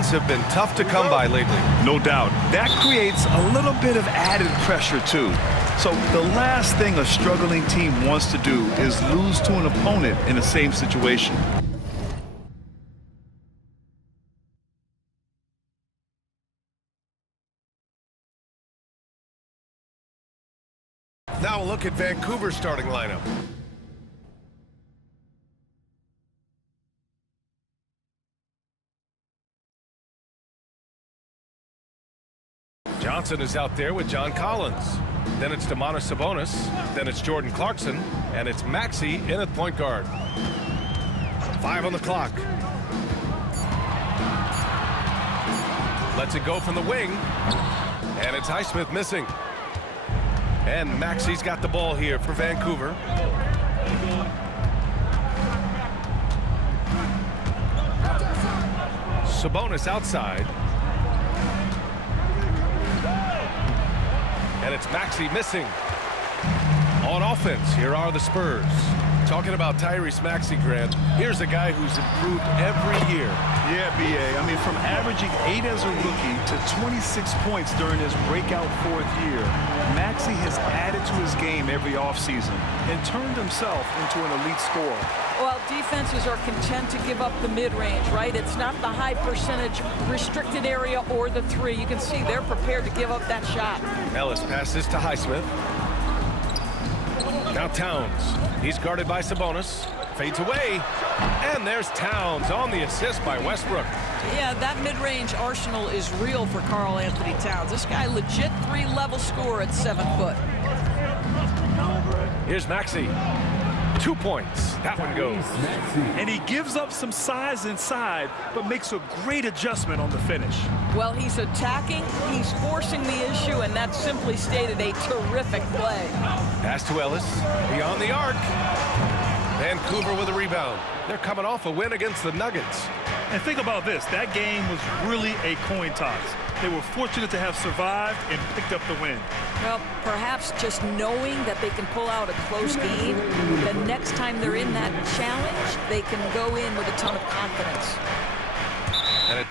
wins have been tough to come by lately. No doubt. That creates a little bit of added pressure, too. So the last thing a struggling team wants to do is lose to an opponent in the same situation. Now a look at Vancouver's starting lineup. Johnson is out there with John Collins. Then it's Domantas Sabonis. Then it's Jordan Clarkson. And it's Maxey in at point guard. 5 on the clock. Lets it go from the wing. And it's Highsmith missing. And Maxey's got the ball here for Vancouver. Sabonis outside. And it's Maxey missing. On offense, here are the Spurs. Talking about Tyrese Maxey, Grant, here's a guy who's improved every year. Yeah, B.A. I mean, from averaging 8 as a rookie to 26 points during his breakout 4th year, Maxey has added to his game every offseason and turned himself into an elite scorer. Well, defenses are content to give up the mid-range, right? It's not the high percentage restricted area or the 3. You can see they're prepared to give up that shot. Ellis passes to Highsmith. Now Towns. He's guarded by Sabonis. Fades away. And there's Towns on the assist by Westbrook. Yeah, that mid-range arsenal is real for Karl Anthony Towns. This guy legit 3-level scorer at 7 foot. Here's Maxey. 2 points. That one goes. And he gives up some size inside, but makes a great adjustment on the finish. Well, he's attacking, he's forcing the issue, and that simply stated a terrific play. Pass to Ellis. Beyond the arc. Vancouver with a rebound. They're coming off a win against the Nuggets. And think about this. That game was really a coin toss. They were fortunate to have survived and picked up the win. Well, perhaps just knowing that they can pull out a close game, the next time they're in that challenge, they can go in with a ton of confidence. And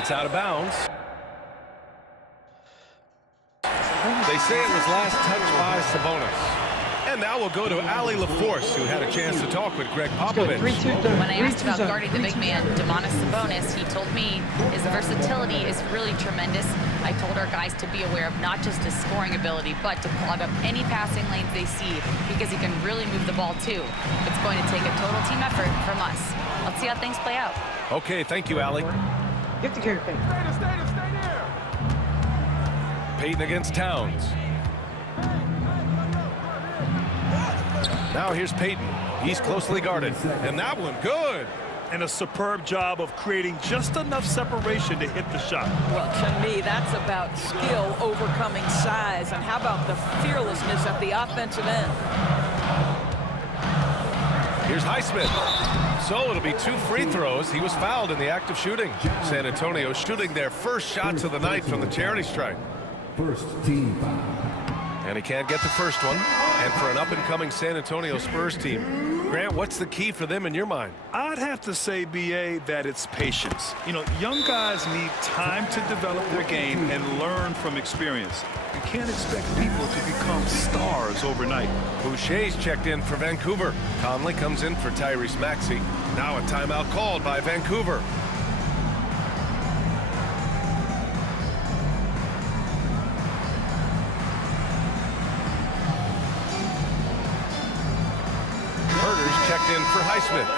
it's out of bounds. They say it was last touched by Sabonis. And now we'll go to Allie LaForce, who had a chance to talk with Greg Popovich. When I asked about guarding the big man, Domantas Sabonis, he told me his versatility is really tremendous. I told our guys to be aware of not just his scoring ability, but to clog up any passing lanes they see, because he can really move the ball too. It's going to take a total team effort from us. Let's see how things play out. Okay, thank you, Allie. Get the carry, Peyton. Stay there. Peyton against Towns. Now here's Peyton. He's closely guarded. And that one, good. And a superb job of creating just enough separation to hit the shot. Well, to me, that's about skill overcoming size. And how about the fearlessness at the offensive end? Here's Highsmith. So it'll be 2 free throws. He was fouled in the act of shooting. San Antonio shooting their first shots of the night from the charity stripe. First team foul. And he can't get the first one. And for an up-and-coming San Antonio Spurs team, Grant, what's the key for them in your mind? I'd have to say, B.A., that it's patience. You know, young guys need time to develop their game and learn from experience. You can't expect people to become stars overnight. Boucher's checked in for Vancouver. Conley comes in for Tyrese Maxey. Now a timeout called by Vancouver. Checked in for Highsmith.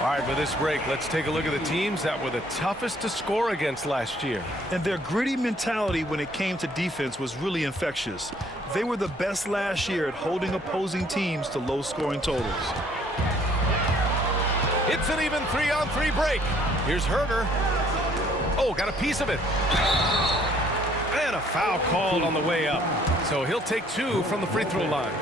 All right, with this break, let's take a look at the teams that were the toughest to score against last year. And their gritty mentality when it came to defense was really infectious. They were the best last year at holding opposing teams to low-scoring totals. It's an even 3-on-3 break. Here's Herder. Oh, got a piece of it. And a foul called on the way up. So he'll take 2 from the free throw line.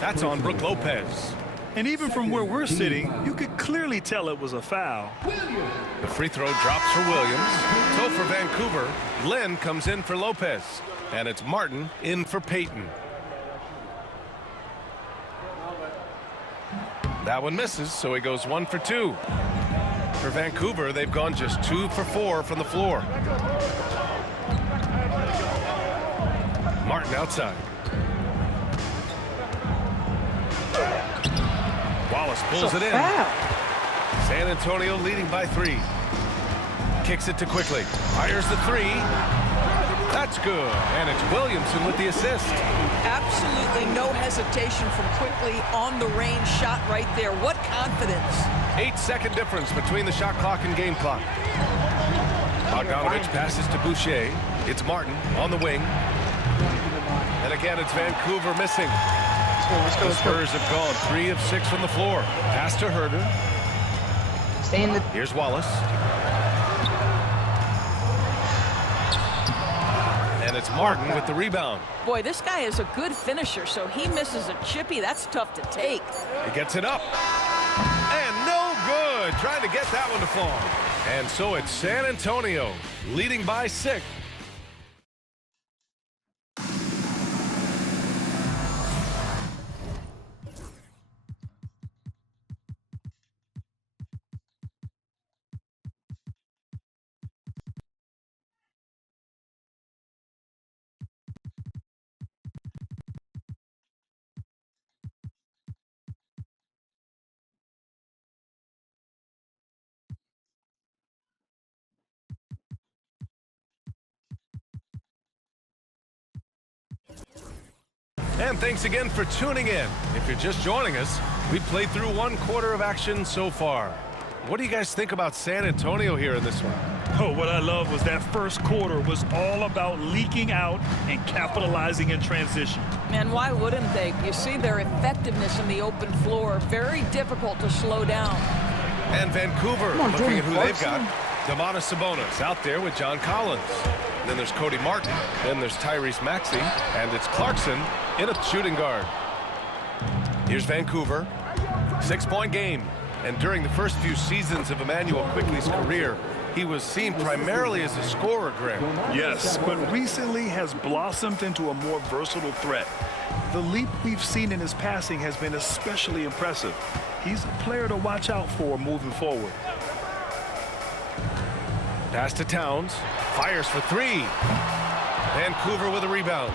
That's on Brook Lopez. And even from where we're sitting, you could clearly tell it was a foul. The free throw drops for Williams. So for Vancouver, Glenn comes in for Lopez. And it's Martin in for Peyton. That one misses, so he goes 1 for 2. For Vancouver, they've gone just 2 for 4 from the floor. Martin outside. Wallace pulls it in. San Antonio leading by 3. Kicks it to Quickly. Fires the 3. That's good. And it's Williamson with the assist. Absolutely no hesitation from Quickly on the range shot right there. What confidence. 8-second difference between the shot clock and game clock. Bogdanovich passes to Boucher. It's Martin on the wing. And again, it's Vancouver missing. The Spurs have gone 3 of 6 from the floor. Pass to Herder. Here's Wallace. And it's Martin with the rebound. Boy, this guy is a good finisher, so he misses a chippy. That's tough to take. He gets it up. And no good. Trying to get that one to fall. And so it's San Antonio leading by 6. And thanks again for tuning in. If you're just joining us, we've played through 1 quarter of action so far. What do you guys think about San Antonio here in this one? Oh, what I love was that first quarter was all about leaking out and capitalizing in transition. Man, why wouldn't they? You see their effectiveness in the open floor. Very difficult to slow down. And Vancouver, looking at who they've got. Domantas Sabonis out there with John Collins. Then there's Cody Martin. Then there's Tyrese Maxey. And it's Clarkson in a shooting guard. Here's Vancouver. 6-point game. And during the first few seasons of Emmanuel Quickley's career, he was seen primarily as a scorer, Graham. Yes, but recently has blossomed into a more versatile threat. The leap we've seen in his passing has been especially impressive. He's a player to watch out for moving forward. Pass to Towns. Fires for 3. Vancouver with a rebound.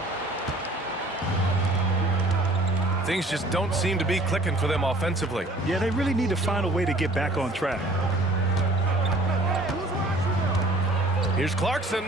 Things just don't seem to be clicking for them offensively. Yeah, they really need to find a way to get back on track. Here's Clarkson.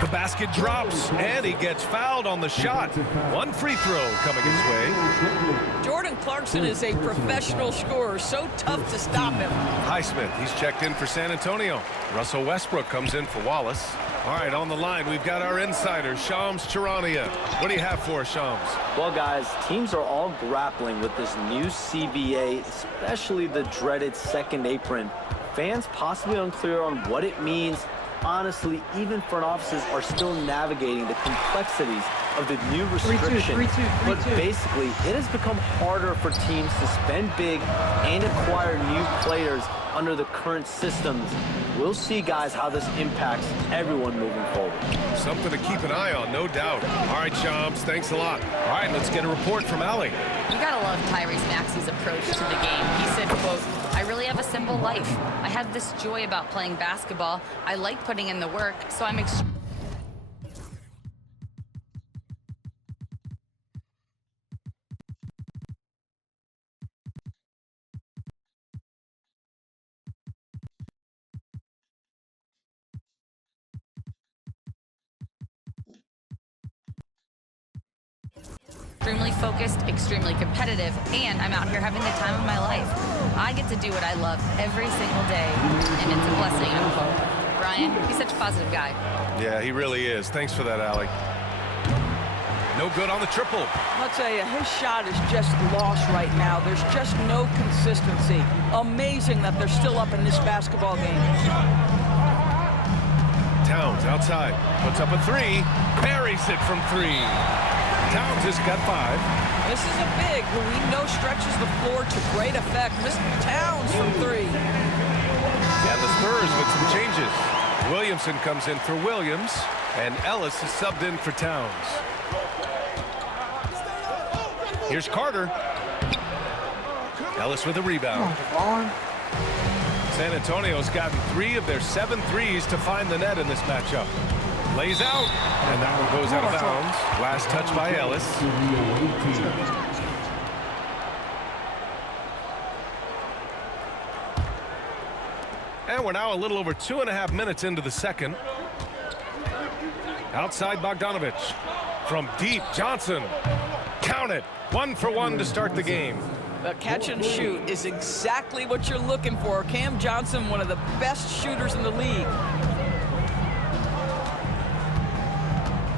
The basket drops, and he gets fouled on the shot. 1 free throw coming his way. Jordan Clarkson is a professional scorer, so tough to stop him. Highsmith, he's checked in for San Antonio. Russell Westbrook comes in for Wallace. All right, on the line, we've got our insider, Shams Charania. What do you have for us, Shams? Well, guys, teams are all grappling with this new CBA, especially the dreaded second apron. Fans possibly unclear on what it means. Honestly, even front offices are still navigating the complexities of the new restriction. But basically, it has become harder for teams to spend big and acquire new players under the current systems. We'll see, guys, how this impacts everyone moving forward. Something to keep an eye on, no doubt. All right, Shams, thanks a lot. All right, let's get a report from Allie. You gotta love Tyrese Maxey's approach to the game. He said, quote, "I really have a simple life. I have this joy about playing basketball. I like putting in the work, so I'm extremely focused, extremely competitive, and I'm out here having the time of my life. I get to do what I love every single day, and it's a blessing, unquote." Brian, he's such a positive guy. Yeah, he really is. Thanks for that, Allie. No good on the triple. I'll tell you, his shot is just lost right now. There's just no consistency. Amazing that they're still up in this basketball game. Towns outside, puts up a 3, buries it from 3. Towns has got 5. This is a big who we know stretches the floor to great effect. Mr. Towns from 3. And the Spurs with some changes. Williamson comes in for Williams, and Ellis is subbed in for Towns. Here's Carter. Ellis with a rebound. San Antonio's gotten 3 of their 7 threes to find the net in this matchup. Lays out, and that one goes out of bounds. Last touch by Ellis. And we're now a little over 2.5 minutes into the second. Outside Bogdanovich. From deep, Johnson. Count it. 1 for 1 to start the game. The catch and shoot is exactly what you're looking for. Cam Johnson, one of the best shooters in the league.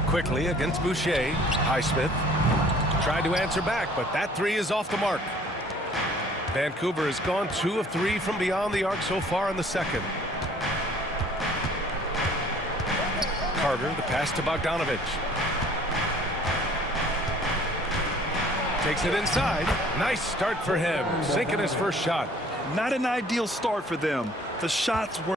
Quickly against Boucher. Highsmith tried to answer back, but that 3 is off the mark. Vancouver has gone 2 of 3 from beyond the arc so far in the second. Carter, the pass to Bogdanovich. Takes it inside. Nice start for him. Sinking his first shot. Not an ideal start for them. The shots were...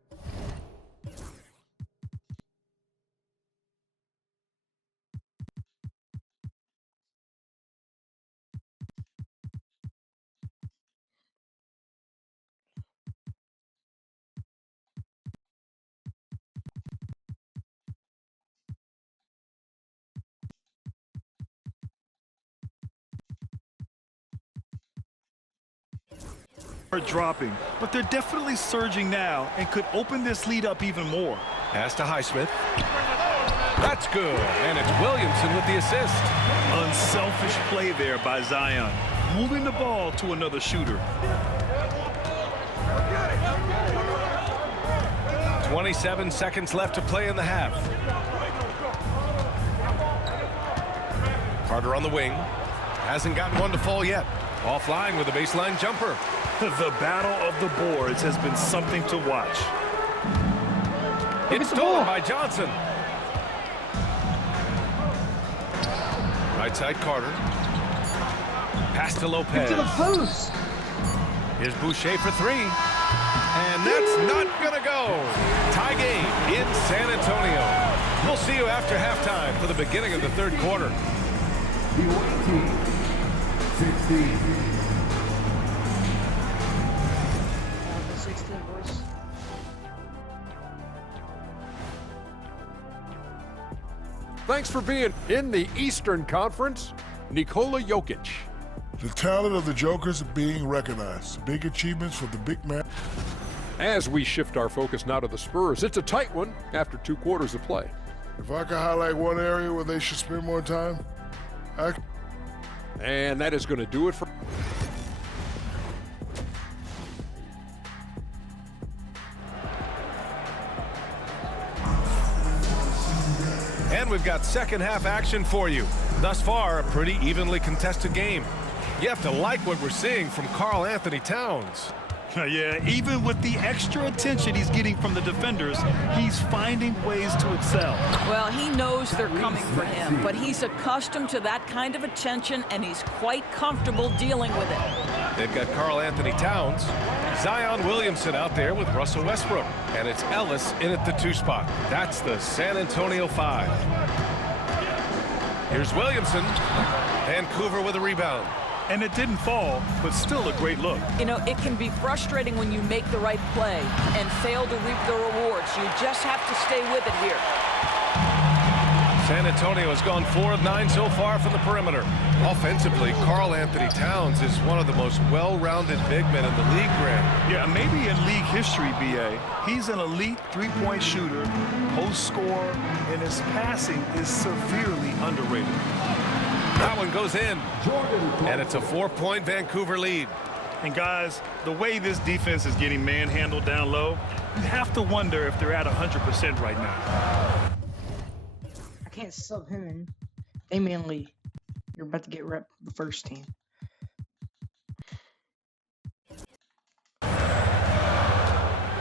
are dropping, but they're definitely surging now and could open this lead up even more. Pass to Highsmith. That's good, and it's Williamson with the assist. Unselfish play there by Zion, moving the ball to another shooter. 27 seconds left to play in the half. Carter on the wing. Hasn't gotten one to fall yet. Offline with a baseline jumper. The battle of the boards has been something to watch. It's stolen by Johnson. Right side Carter. Pass to Lopez. To the post. Here's Boucher for 3. And that's not gonna go. Tie game in San Antonio. We'll see you after halftime for the beginning of the third quarter. The away team, 16. Thanks for being in the Eastern Conference, Nikola Jokic. The talent of the Jokers being recognized. Big achievements for the big man. As we shift our focus now to the Spurs, it's a tight one after 2 quarters of play. If I could highlight one area where they should spend more time, And that is going to do it for... And we've got second half action for you. Thus far, a pretty evenly contested game. You have to like what we're seeing from Karl Anthony Towns. Yeah, even with the extra attention he's getting from the defenders, he's finding ways to excel. Well, he knows they're coming for him, but he's accustomed to that kind of attention, and he's quite comfortable dealing with it. They've got Karl Anthony Towns, Zion Williamson out there with Russell Westbrook, and it's Ellis in at the 2 spot. That's the San Antonio 5. Here's Williamson. Vancouver with a rebound. And it didn't fall, but still a great look. You know, it can be frustrating when you make the right play and fail to reap the rewards. You just have to stay with it here. San Antonio has gone 4 of 9 so far from the perimeter. Offensively, Karl Anthony Towns is one of the most well-rounded big men in the league, Grant. Yeah, maybe in league history, B.A. He's an elite three-point shooter, post scorer, and his passing is severely underrated. That one goes in, and it's a 4-point Vancouver lead. And guys, the way this defense is getting manhandled down low, you have to wonder if they're at 100% right now. I can't sub him in. Damian Lee. You're about to get rep the first team.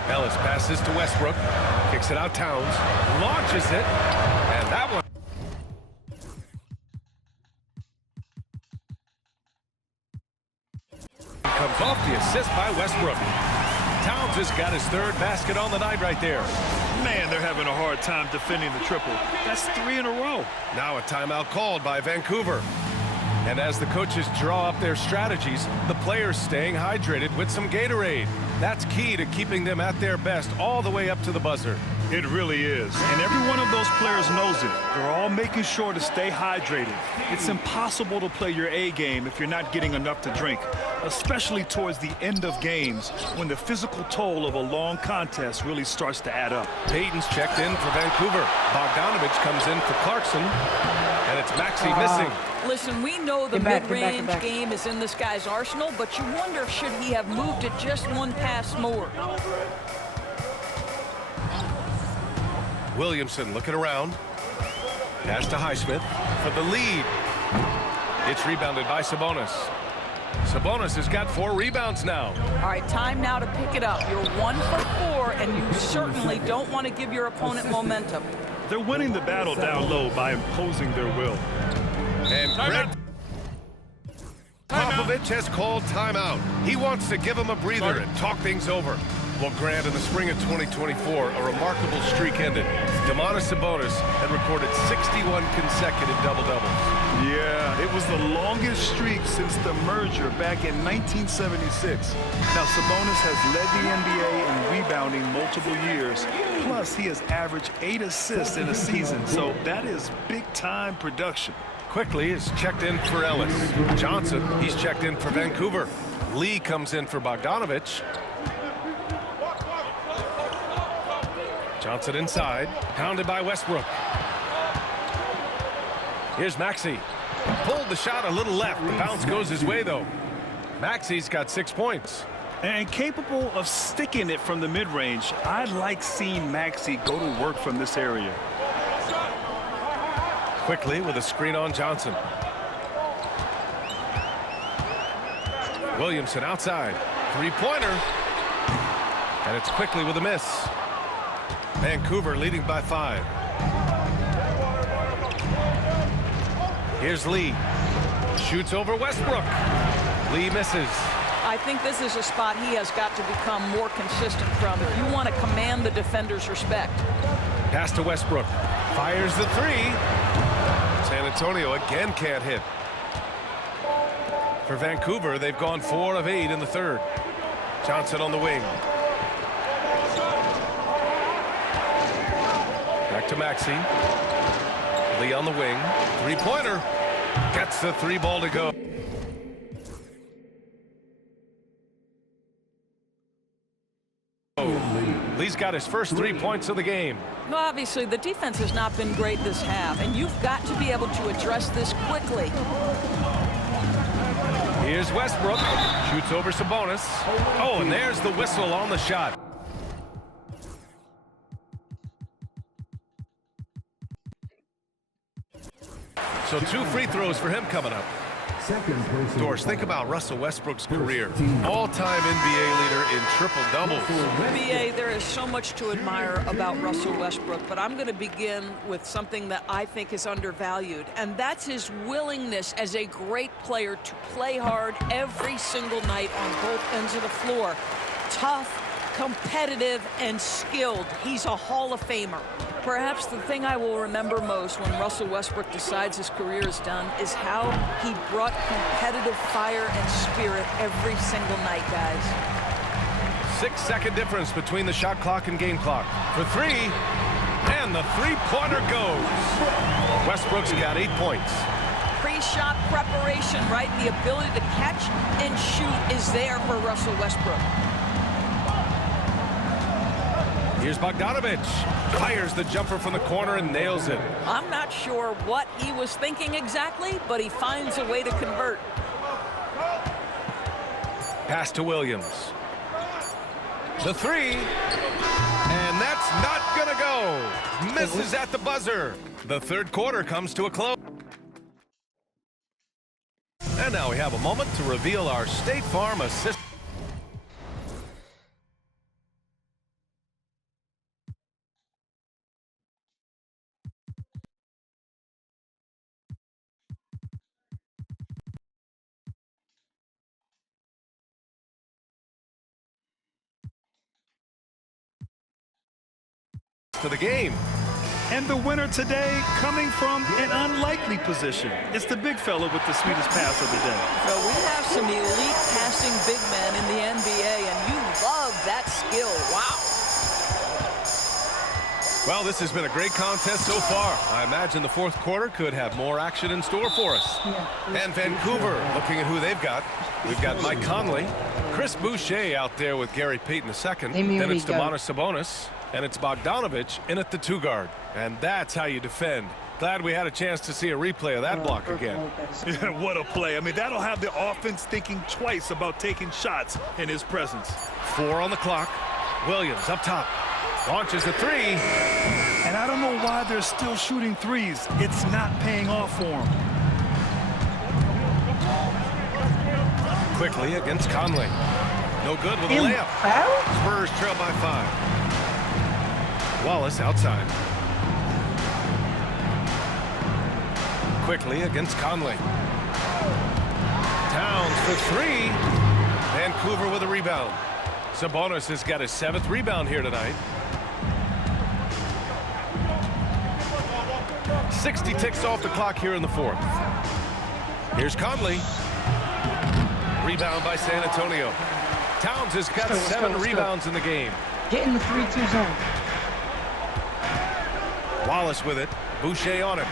Ellis passes to Westbrook, kicks it out Towns, launches it, and that one. Comes off the assist by Westbrook. Towns has got his 3rd basket on the night right there. Man, they're having a hard time defending the triple. That's 3 in a row. Now a timeout called by Vancouver. And as the coaches draw up their strategies, the players staying hydrated with some Gatorade. That's key to keeping them at their best all the way up to the buzzer. It really is. And every one of those players knows it. They're all making sure to stay hydrated. It's impossible to play your A game if you're not getting enough to drink, especially towards the end of games when the physical toll of a long contest really starts to add up. Payton's checked in for Vancouver. Bogdanovich comes in for Clarkson. And it's Maxey missing. Listen, we know the mid-range game is in this guy's arsenal, but you wonder, should he have moved it just one pass more? Williamson looking around. Pass to Highsmith for the lead. It's rebounded by Sabonis. Sabonis has got 4 rebounds now. All right, time now to pick it up. You're 1 for 4, and you certainly don't want to give your opponent momentum. They're winning the battle down low by imposing their will. And Greg Popovich has called timeout. He wants to give him a breather and talk things over. Well, Grant, in the spring of 2024, a remarkable streak ended. Domantas Sabonis had recorded 61 consecutive double-doubles. Yeah, it was the longest streak since the merger back in 1976. Now, Sabonis has led the NBA in rebounding multiple years. Plus, he has averaged 8 assists in a season, so that is big-time production. Quickly is checked in for Ellis. Johnson, he's checked in for Vancouver. Lee comes in for Bogdanovich. Johnson inside, pounded by Westbrook. Here's Maxey. Pulled the shot a little left. The bounce goes his way, though. Maxey's got 6 points. And capable of sticking it from the mid-range, I like seeing Maxey go to work from this area. Quickly with a screen on Johnson. Williamson outside. 3-pointer. And it's quickly with a miss. Vancouver leading by 5. Here's Lee. Shoots over Westbrook. Lee misses. I think this is a spot he has got to become more consistent from if you want to command the defender's respect. Pass to Westbrook. Fires the 3. San Antonio again can't hit. For Vancouver, they've gone 4 of 8 in the third. Johnson on the wing. Back to Maxey. Lee on the wing. 3-pointer. Gets the 3 ball to go. Lee's got his first 3 points of the game. Well, obviously, the defense has not been great this half, and you've got to be able to address this quickly. Here's Westbrook. Shoots over Sabonis. Oh, and there's the whistle on the shot. So 2 free throws for him coming up. Doris, think about Russell Westbrook's career. All-time NBA leader in triple-doubles. BA, there is so much to admire about Russell Westbrook, but I'm going to begin with something that I think is undervalued, and that's his willingness as a great player to play hard every single night on both ends of the floor. Tough, competitive, and skilled. He's a Hall of Famer. Perhaps the thing I will remember most when Russell Westbrook decides his career is done is how he brought competitive fire and spirit every single night, guys. 6-second difference between the shot clock and game clock. For 3, and the 3-pointer goes. Westbrook's got 8 points. Pre-shot preparation, right? The ability to catch and shoot is there for Russell Westbrook. Here's Bogdanovich. Fires the jumper from the corner and nails it. I'm not sure what he was thinking exactly, but he finds a way to convert. Pass to Williams. The 3. And that's not going to go. Misses at the buzzer. The third quarter comes to a close. And now we have a moment to reveal our State Farm assistant. To the game. And the winner today coming from an unlikely position. It's the big fella with the sweetest pass of the day. Well, we have some elite passing big men in the NBA, and you love that skill. Wow. Well, this has been a great contest so far. I imagine the fourth quarter could have more action in store for us. And Vancouver, looking at who they've got. We've got Mike Conley, Chris Boucher out there with Gary Payton II. Then it's Domantas Sabonis, and it's Bogdanovich in at the 2 guard. And that's how you defend. Glad we had a chance to see a replay of that block again. Yeah, what a play. I mean, that'll have the offense thinking twice about taking shots in his presence. 4 on the clock. Williams up top. Launches a 3. And I don't know why they're still shooting threes. It's not paying off for them. Quickly against Conley. No good with a layup. Spurs trail by 5. Wallace outside. Quickly against Conley. Towns for 3. Vancouver with a rebound. Sabonis has got his 7th rebound here tonight. 60 ticks off the clock here in the 4th. Here's Conley. Rebound by San Antonio. Towns has got 7 rebounds in the game. Get in the 3-2 zone. Wallace with it. Boucher on it.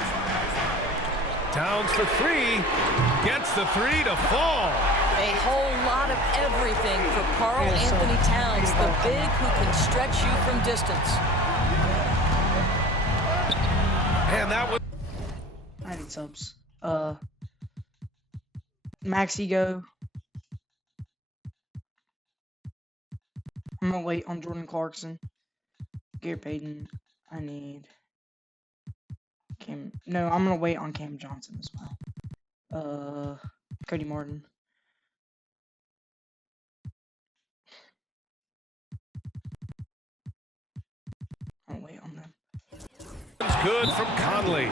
Towns for 3. Gets the 3 to fall. A whole lot of everything for Karl Anthony Towns, the big who can stretch you from distance. And that was... I need subs. Maxi go. I'm gonna wait on Jordan Clarkson. Gary Payton. I need Cam. No, I'm gonna wait on Cam Johnson as well. Cody Martin. I'll wait on them. Good from Conley.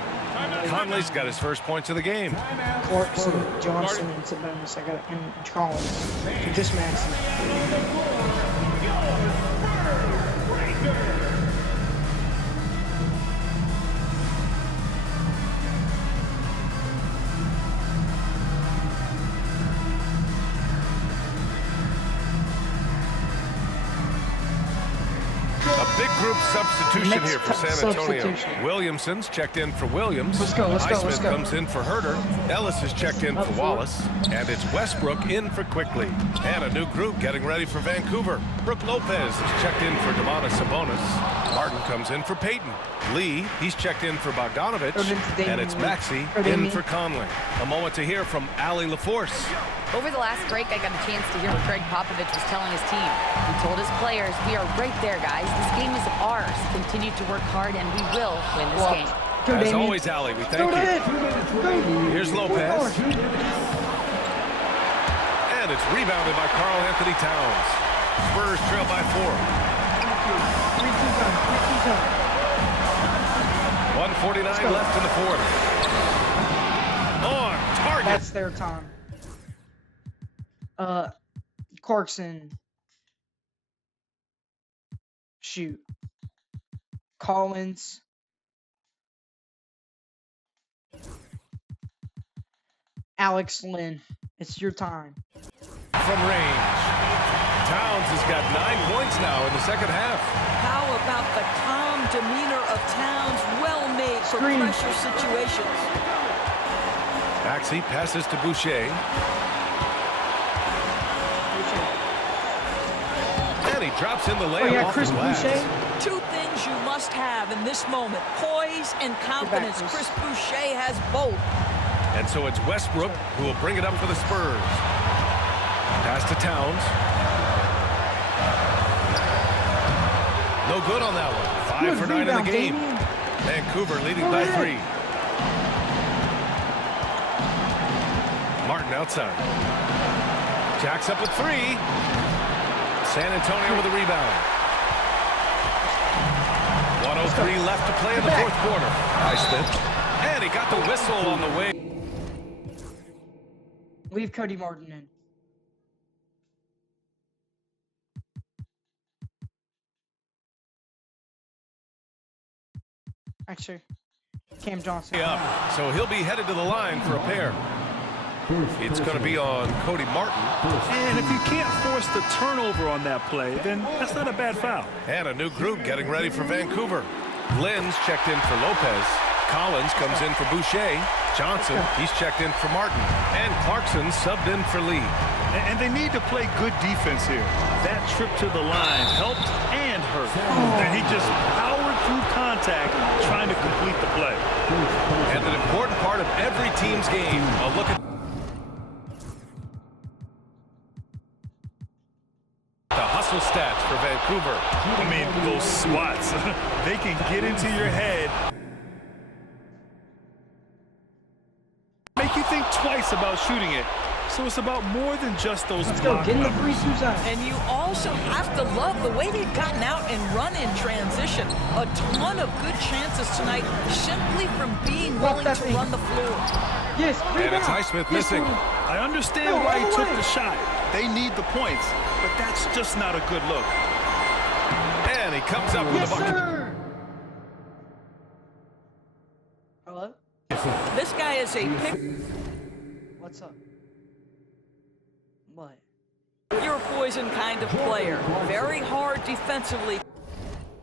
Conley's got his first points of the game. Clarkson, Johnson, and Sabonis. I got and Collins. Just Maxi. Big group substitution here for San Antonio. Williamson's checked in for Williams. Let's go. Highsmith comes in for Herter. Ellis is checked in for Wallace. And it's Westbrook in for Quickly. And a new group getting ready for Vancouver. Brook Lopez is checked in for Domantas Sabonis. Martin comes in for Payton. Lee, he's checked in for Bogdanovich. And it's Maxi in for Conley. A moment to hear from Ali LaForce. Over the last break, I got a chance to hear what Greg Popovich was telling his team. He told his players, we are right there, guys. This game is ours. Continue to work hard, and we will win this game. As always, Ali, we thank you. Here's Lopez. And it's rebounded by Karl Anthony Towns. Spurs trail by 4. 1:49 left in the 4th. On target. That's their time. Clarkson. Shoot. Collins. Alex Lynn. It's your time. From range. Towns has got 9 points now in the second half. How about the calm demeanor of Towns? Well made for pressure situations. Maxey passes to Boucher. And he drops in the layup off the glass. Boucher. 2 things you must have in this moment: poise and confidence. Chris Boucher has both. And so it's Westbrook who will bring it up for the Spurs. Pass to Towns. No good on that one. 5 for 9 in the game. Vancouver leading by 3. Martin outside. Jacks up with 3. San Antonio with a rebound. 1:03 left to play in the 4th quarter. Highsmith. And he got the whistle on the way. Leave Cody Martin in. Actually, Cam Johnson. Up, so he'll be headed to the line for a pair. It's going to be on Cody Martin. And if you can't force the turnover on that play, then that's not a bad foul. And a new group getting ready for Vancouver. Lynn's checked in for Lopez. Collins comes in for Boucher. Johnson, he's checked in for Martin. And Clarkson subbed in for Lee. And they need to play good defense here. That trip to the line helped and hurt. And he just powered through contact trying to complete the play. And an important part of every team's game. A look at the hustle stats for Vancouver. I mean, those swats, they can get into your head. Make you think twice about shooting it. So it's about more than just those. Let's go, get in the 3-2 zone. And you also have to love the way they've gotten out and run in transition. A ton of good chances tonight simply from being willing to run the floor. Yes, and it's Highsmith missing. I understand why he took the shot. They need the points, but that's just not a good look. And he comes up with a bucket. Sir. Hello? This guy is a pick. What's up? What? You're a poison kind of player. Very hard defensively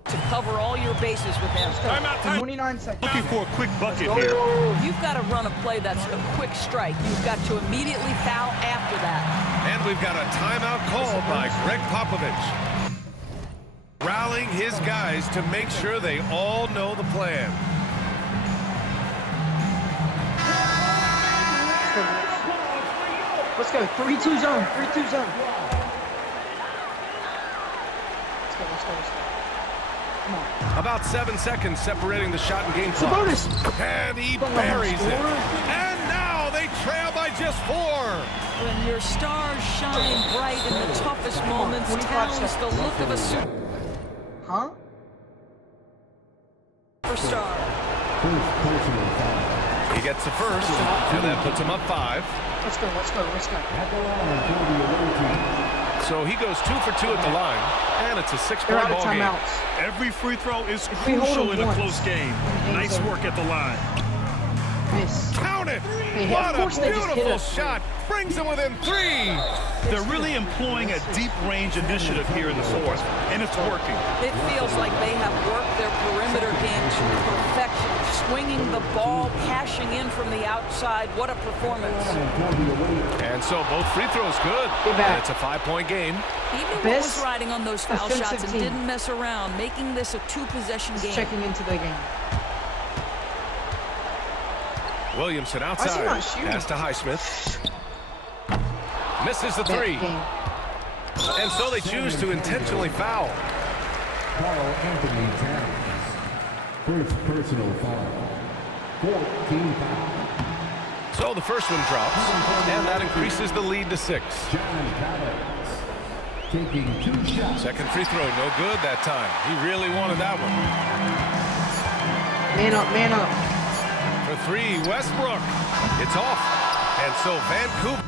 to cover all your bases with him. Timeout, time. 29 seconds. Looking for a quick bucket here. You've got to run a play that's a quick strike. You've got to immediately foul after that. And we've got a timeout called by Greg Popovich. Rallying his guys to make sure they all know the plan. Let's go. 3-2 zone. 3-2 zone. Let's go. Come on. About 7 seconds separating the shot and game It's a clock. bonus. And he buries it. And now they trail by just 4. When your stars shine bright in the toughest moments, 25 town's the look of a Huh? superstar. He gets the first, and that puts him up 5. Let's go. So he goes 2 for 2 at the line, and it's a They're 6-point out of ball game. timeouts. Every free throw is we hold crucial them in a once, close game. Nice work at the line. Miss. Count it! Hey, What of a course they just hit beautiful us. shot! Brings them within 3. They're really employing a deep range initiative here in the fourth, and it's working. It feels like they have worked their perimeter game to perfection, swinging the ball, cashing in from the outside. What a performance. And so both free throws good. Get back. And it's a 5-point game. He knew what Best was riding on those foul defensive shots and team. didn't mess around, making this a 2-possession game. Checking into the game. Williamson Why is he outside. not shooting? Pass to Highsmith. Misses the 3. Game. And so they choose to intentionally foul. Carl Anthony Towns. First personal foul. 14 foul. So the first one drops, and that increases the lead to 6. John Collins taking 2 shots. Second free throw, no good that time. He really wanted that one. Man up. For 3, Westbrook. It's off. And so Vancouver